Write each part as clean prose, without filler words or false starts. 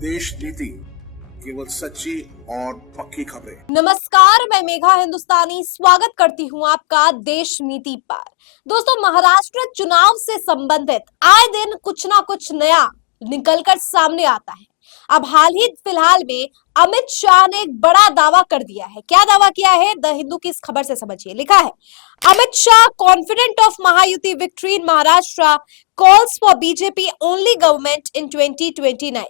देश नीति, केवल सच्ची और पक्की खबरें। नमस्कार, मैं मेघा हिंदुस्तानी स्वागत करती हूं आपका देश नीति पर। दोस्तों, महाराष्ट्र चुनाव से संबंधित आए दिन कुछ ना कुछ नया निकलकर सामने आता है। अब हाल ही फिलहाल में अमित शाह ने एक बड़ा दावा कर दिया है। क्या दावा किया है, द हिंदू की इस खबर से समझिए। लिखा है, Amit Shah confident of Mahayuti victory in Maharashtra, calls for BJP only government in 2029।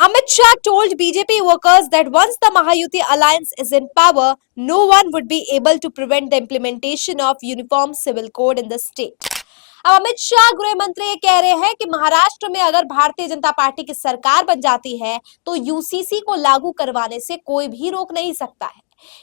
Amit Shah told BJP workers that once the Mahayuti alliance is in power, no one would be able to prevent the implementation of uniform civil code in the state. अब अमित शाह गृह मंत्री ये कह रहे हैं कि महाराष्ट्र में अगर भारतीय जनता पार्टी की सरकार बन जाती है तो यूसीसी को लागू करवाने से कोई भी रोक नहीं सकता है।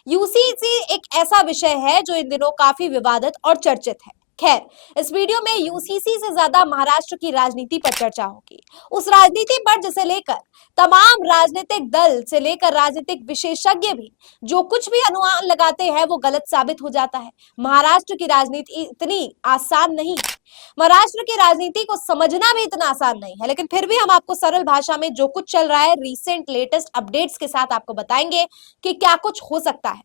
यूसीसी एक ऐसा विषय है जो इन दिनों काफी विवादित और चर्चित है। खैर, इस वीडियो में यूसीसी से ज्यादा महाराष्ट्र की राजनीति पर चर्चा होगी। उस राजनीति पर जिसे लेकर तमाम राजनीतिक दल से लेकर राजनीतिक विशेषज्ञ भी जो कुछ भी अनुमान लगाते हैं वो गलत साबित हो जाता है। महाराष्ट्र की राजनीति इतनी आसान नहीं है, महाराष्ट्र की राजनीति को समझना भी इतना आसान नहीं है, लेकिन फिर भी हम आपको सरल भाषा में जो कुछ चल रहा है रिसेंट लेटेस्ट अपडेट्स के साथ आपको बताएंगे कि क्या कुछ हो सकता है।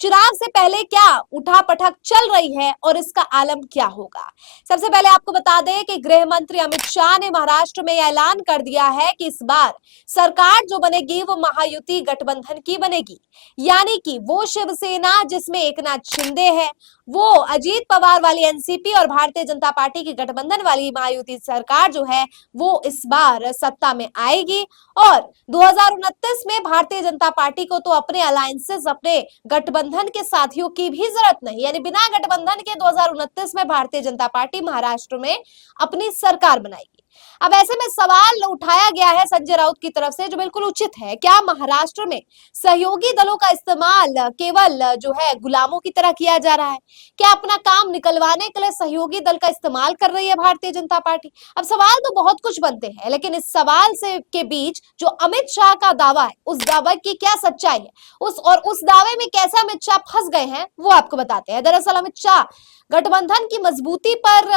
चुनाव से पहले क्या उठापटक चल रही है और इसका आलम क्या होगा। सबसे पहले आपको बता दें कि गृह मंत्री अमित शाह ने महाराष्ट्र में ऐलान कर दिया है कि इस बार सरकार जो बनेगी वो महायुति गठबंधन की बनेगी, यानी कि वो शिवसेना जिसमें एकनाथ शिंदे है, वो अजीत पवार वाली एनसीपी और भारतीय जनता पार्टी की गठबंधन वाली महायुति सरकार जो है वो इस बार सत्ता में आएगी। और 2029 में भारतीय जनता पार्टी को तो अपने अलायंसेस, अपने गठबंधन के साथियों की भी जरूरत नहीं, यानी बिना गठबंधन के 2029 में भारतीय जनता पार्टी महाराष्ट्र में अपनी सरकार बनाएगी। अब ऐसे में सवाल उठाया गया है संजय राउत की तरफ से, जो बिल्कुल उचित है। क्या महाराष्ट्र में सहयोगी दलों का इस्तेमाल केवल जो है गुलामों की तरह किया जा रहा है? क्या अपना काम निकलवाने के लिए सहयोगी दल का इस्तेमाल कर रही है भारतीय जनता पार्टी? अब सवाल तो बहुत कुछ बनते हैं, लेकिन इस सवाल से के बीच जो अमित शाह का दावा है, उस दावे की क्या सच्चाई है, उस दावे में कैसे अमित शाह फंस गए हैं, वो आपको बताते हैं। दरअसल अमित शाह गठबंधन की मजबूती पर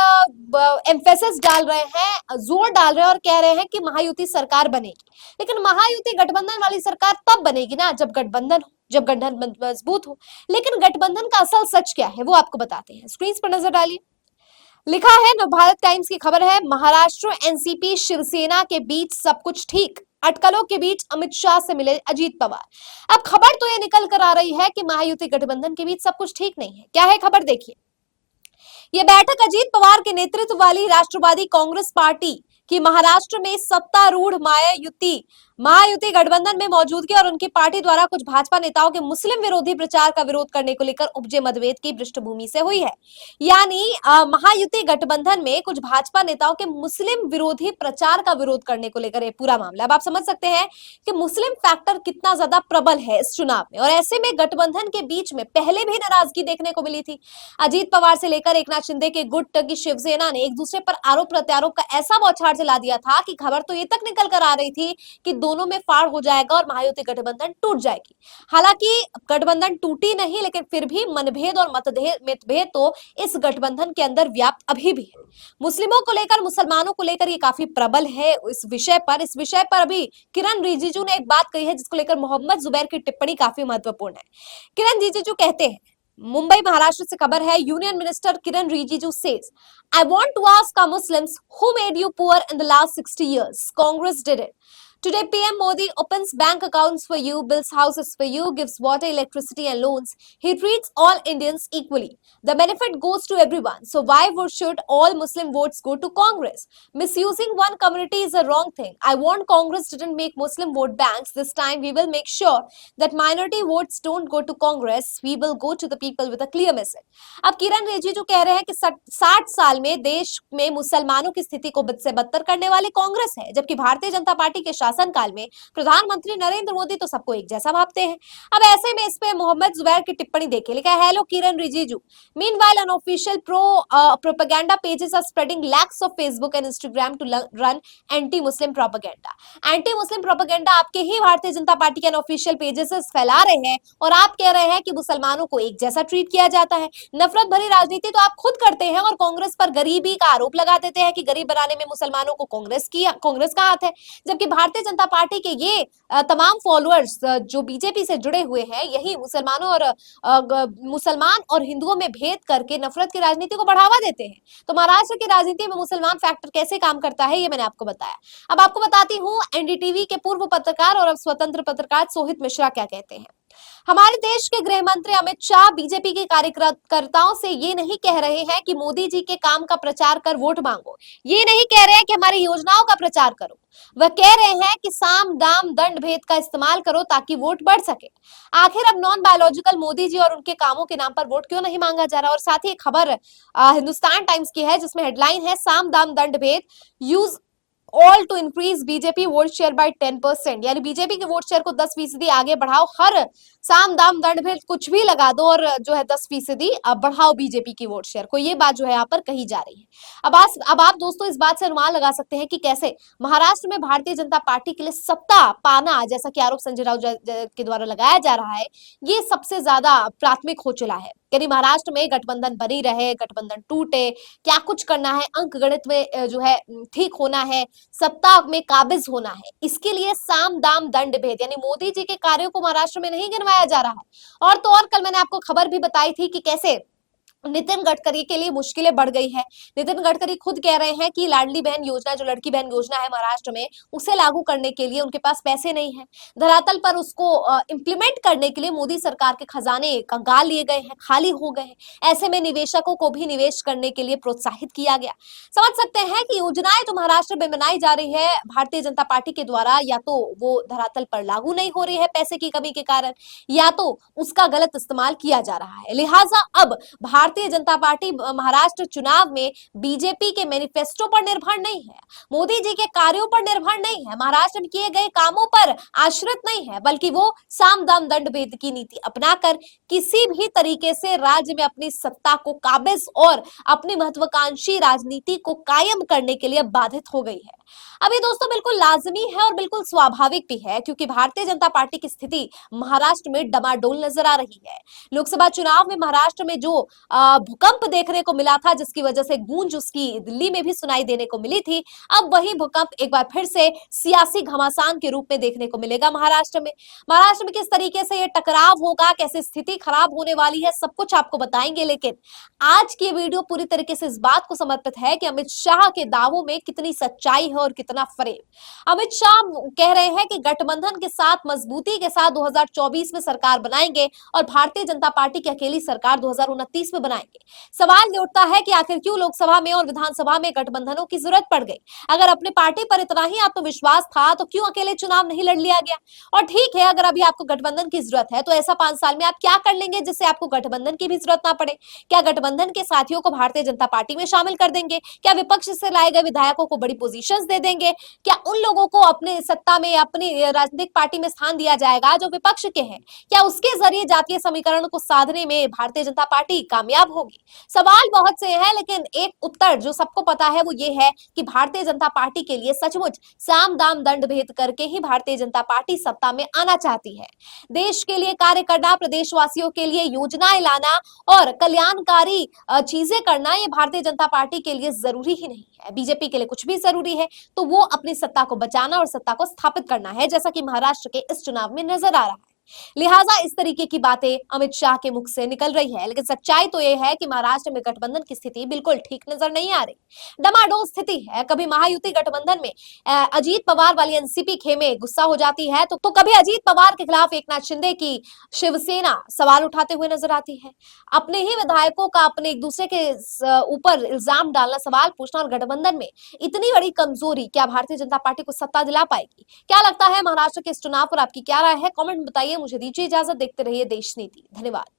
एम्फेसिस डाल रहे हैं, जोर डाल रहे हैं और कह रहे हैं कि महायुति सरकार बनेगी। लेकिन महायुति गठबंधन वाली सरकार तब बनेगी ना जब गठबंधन मजबूत हो। लेकिन गठबंधन का असल सच क्या है वो आपको बताते हैं, स्क्रीन पर नजर डालिए। लिखा है, नवभारत टाइम्स की खबर है, महाराष्ट्र एनसीपी शिवसेना के बीच सब कुछ ठीक, अटकलों के बीच अमित शाह से मिले अजीत पवार। अब खबर तो ये निकल कर आ रही है कि महायुति गठबंधन के बीच सब कुछ ठीक नहीं है। क्या है खबर, देखिए। यह बैठक अजीत पवार के नेतृत्व वाली राष्ट्रवादी कांग्रेस पार्टी की महाराष्ट्र में सत्तारूढ़ महायुति गठबंधन में मौजूदगी और उनकी पार्टी द्वारा कुछ भाजपा नेताओं के मुस्लिम विरोधी प्रचार का विरोध करने को लेकर उपजे मतभेद की पृष्ठभूमि से हुई है। यानी महायुति गठबंधन में कुछ भाजपा नेताओं के मुस्लिम विरोधी प्रचार का विरोध करने को लेकर ये पूरा मामला। अब आप समझ सकते हैं कि मुस्लिम फैक्टर कितना ज्यादा प्रबल है इस चुनाव में, और ऐसे में गठबंधन के बीच में पहले भी नाराजगी देखने को मिली थी। अजीत पवार से लेकर एकनाथ शिंदे के गुट की शिवसेना ने एक दूसरे पर आरोप प्रत्यारोप का ऐसा बौछार चला दिया था कि खबर तो ये तक निकल कर आ रही थी कि दोनों में फाड़ हो जाएगा और महायुति गठबंधन टूट जाएगी। हालांकि गठबंधन टूटी नहीं, लेकिन फिर भी मनभेद और मतभेद तो इस गठबंधन के अंदर व्याप्त अभी भी है। मुस्लिमों को लेकर, मुसलमानों को लेकर ये काफी प्रबल है। इस विषय पर अभी किरण रिजिजू ने एक बात कही है जिसको लेकर मोहम्मद जुबैर की टिप्पणी काफी महत्वपूर्ण है। किरण रिजिजू कहते हैं, मुंबई महाराष्ट्र से खबर है, union minister Kiran Rijiju says, I want to ask our Muslims who made you poor in the last 60 years? Congress did it. Today, PM Modi opens bank accounts for you, builds houses for you, gives water, electricity and loans. He treats all Indians equally. The benefit goes to everyone. So why should all Muslim votes go to Congress? Misusing one community is a wrong thing. I want Congress didn't make Muslim vote banks. This time we will make sure that minority votes don't go to Congress. We will go to the people with a clear message. अब किरण रिजिजू कह रहे हैं कि 60 साल में देश में मुसलमानों की स्थिति को बद से बदतर करने वाली कांग्रेस है, जबकि भारतीय जनता पार्टी के शासन काल में प्रधानमंत्री नरेंद्र मोदी तो सबको एक जैसा भापते हैं। अब ऐसे में इस पे मोहम्मद जुबैर की टिप्पणी देखिए। लिखा है, hello Kiran Rijiju, meanwhile unofficial propaganda pages are spreading lacks of Facebook and Instagram to run anti Muslim propaganda. Anti Muslim propaganda आपके ही भारतीय जनता पार्टी के अनऑफिशियल पेजेस फैला रहे हैं और आप कह रहे हैं कि मुसलमानों को एक जैसा ट्रीट किया जाता है। नफरत भरी राजनीति तो आप खुद करते हैं और कांग्रेस पर गरीबी का आरोप लगा देते हैं कि गरीब बनाने में मुसलमानों को कांग्रेस का हाथ है, जबकि भारतीय जनता पार्टी के ये तमाम फॉलोअर्स जो बीजेपी से जुड़े हुए हैं, यही मुसलमान और हिंदुओं में भेद करके नफरत की राजनीति को बढ़ावा देते हैं। तो महाराष्ट्र की राजनीति में मुसलमान फैक्टर कैसे काम करता है, ये मैंने आपको बताया। अब आपको बताती हूँ एनडीटीवी के पूर्व पत्रकार और अब स्वतंत्र पत्रकार सोहित मिश्रा क्या कहते हैं। हमारे देश के गृह मंत्री अमित शाह बीजेपी के कार्यकर्ताओं से ये नहीं कह रहे हैं कि मोदी जी के काम का प्रचार कर वोट मांगो, ये नहीं कह रहे हैं कि हमारी योजनाओं का प्रचार करो, वह कह रहे हैं कि साम दाम दंड भेद का इस्तेमाल करो ताकि वोट बढ़ सके। आखिर अब नॉन बायोलॉजिकल मोदी जी और उनके कामों के नाम पर वोट क्यों नहीं मांगा जा रहा। और साथ ही एक खबर हिंदुस्तान टाइम्स की है जिसमें हेडलाइन है साम दाम दंड भेद use all to increase BJP vote share by 10%, यानी बीजेपी के वोट शेयर को 10% आगे बढ़ाओ। हर साम दाम दंड भेद कुछ भी लगा दो और जो है 10% बढ़ाओ बीजेपी की वोट शेयर को, ये बात जो है यहाँ पर कही जा रही है। अब आप दोस्तों इस बात से अनुमान लगा सकते हैं कि कैसे महाराष्ट्र में भारतीय जनता पार्टी के लिए सत्ता पाना, जैसा कि आरोप संजय राउत के द्वारा लगाया जा रहा है, ये सबसे ज्यादा प्राथमिक हो चला है। यानी महाराष्ट्र में गठबंधन बनी रहे, गठबंधन टूटे, क्या कुछ करना है, अंक गणित में जो है ठीक होना है, सत्ता में काबिज होना है, इसके लिए साम दाम दंड भेद यानी मोदी जी के कार्यों को महाराष्ट्र में नहीं गिनवाया जा रहा है। और तो और कल मैंने आपको खबर भी बताई थी कि कैसे नितिन गडकरी के लिए मुश्किलें बढ़ गई है। नितिन गडकरी खुद कह रहे हैं कि लाडली बहन योजना, जो लड़की बहन योजना है महाराष्ट्र में, उसे लागू करने के लिए उनके पास पैसे नहीं है। धरातल पर उसको इंप्लीमेंट करने के लिए मोदी सरकार के खजाने कंगाल लिए गए हैं, खाली हो गए हैं। ऐसे में निवेशकों को भी निवेश करने के लिए प्रोत्साहित किया गया। समझ सकते हैं कि योजनाएं जो महाराष्ट्र में बनाई जा रही है भारतीय जनता पार्टी के द्वारा, या तो वो धरातल पर लागू नहीं हो रही है पैसे की कमी के कारण, या तो उसका गलत इस्तेमाल किया जा रहा है। लिहाजा अब भारतीय जनता पार्टी महाराष्ट्र चुनाव में बीजेपी के मैनिफेस्टो पर निर्भर नहीं है, मोदी जी के कार्यों पर निर्भर नहीं है, महाराष्ट्र में किए गए कामों पर आश्रित नहीं है, बल्कि वो साम दाम दंड भेद की नीति अपनाकर किसी भी तरीके से राज्य में अपनी सत्ता को काबिज और अपनी महत्वाकांक्षी राजनीति को कायम करने के लिए बाधित हो गई है। अभी दोस्तों बिल्कुल लाजमी है और बिल्कुल स्वाभाविक भी है, क्योंकि भारतीय जनता पार्टी की स्थिति महाराष्ट्र में डमाडोल नजर आ रही है। लोकसभा चुनाव में महाराष्ट्र में जो भूकंप देखने को मिला था, जिसकी वजह से गूंज उसकी दिल्ली में भी सुनाई देने को मिली थी, अब वही भूकंप एक बार फिर से सियासी घमासान के रूप में देखने को मिलेगा महाराष्ट्र में। महाराष्ट्र में किस तरीके से ये टकराव होगा, कैसे स्थिति खराब होने वाली है, सब कुछ आपको बताएंगे। लेकिन आज की वीडियो पूरी तरीके से इस बात को समर्पित है कि अमित शाह के दावों में कितनी सच्चाई है और कितना फरेब। अमित शाह कह रहे हैं कि गठबंधन के साथ, मजबूती के साथ 2024 में सरकार बनाएंगे और भारतीय जनता पार्टी की अकेली सरकार 2029 में बनाएंगे। सवाल ये उठता है कि आखिर क्यों लोकसभा में और विधानसभा में गठबंधनों की जरूरत पड़ गई। अगर अपने पार्टी पर इतना ही आत्मविश्वास था तो क्यों अकेले चुनाव नहीं लड़ लिया गया। और ठीक है, अगर अभी आपको गठबंधन की जरूरत है तो ऐसा 5 साल में आप क्या कर लेंगे जिससे आपको गठबंधन की भी जरूरत ना पड़े। क्या गठबंधन के साथियों को भारतीय जनता पार्टी में शामिल कर देंगे? क्या विपक्ष से लाए गए विधायकों को बड़ी पोजीशंस दे देंगे? क्या उन लोगों को अपने सत्ता में, अपनी राजनीतिक पार्टी में स्थान दिया जाएगा जो विपक्ष के हैं? क्या उसके जरिए जातीय समीकरण को साधने में भारतीय जनता पार्टी कामयाब होगी? सवाल बहुत से हैं, लेकिन एक उत्तर जो सबको पता है वो ये है कि भारतीय जनता पार्टी के लिए सचमुच साम दाम दंड भेद करके ही भारतीय जनता पार्टी सत्ता में आना चाहती है। देश के लिए कार्य करना, प्रदेशवासियों के लिए योजनाएं लाना और कल्याणकारी चीजें करना, ये भारतीय जनता पार्टी के लिए जरूरी ही नहीं है। बीजेपी के लिए कुछ भी जरूरी है तो वो अपनी सत्ता को बचाना और सत्ता को स्थापित करना है, जैसा कि महाराष्ट्र के इस चुनाव में नजर आ रहा है। लिहाजा इस तरीके की बातें अमित शाह के मुख से निकल रही है, लेकिन सच्चाई तो यह है कि महाराष्ट्र में गठबंधन की स्थिति बिल्कुल ठीक नजर नहीं आ रही। डमाडोल स्थिति है। कभी महायुति गठबंधन में अजीत पवार वाली एनसीपी खेमे गुस्सा हो जाती है, तो कभी अजीत पवार के खिलाफ एकनाथ शिंदे की शिवसेना सवाल उठाते हुए नजर आती है। अपने ही विधायकों का अपने एक दूसरे के ऊपर इल्जाम डालना, सवाल पूछना और गठबंधन में इतनी बड़ी कमजोरी, क्या भारतीय जनता पार्टी को सत्ता दिला पाएगी? क्या लगता है महाराष्ट्र के इस चुनाव पर आपकी क्या राय है? कमेंट में बताइए। मुझे दीजिए इजाजत। देखते रहिए देश नीति। धन्यवाद।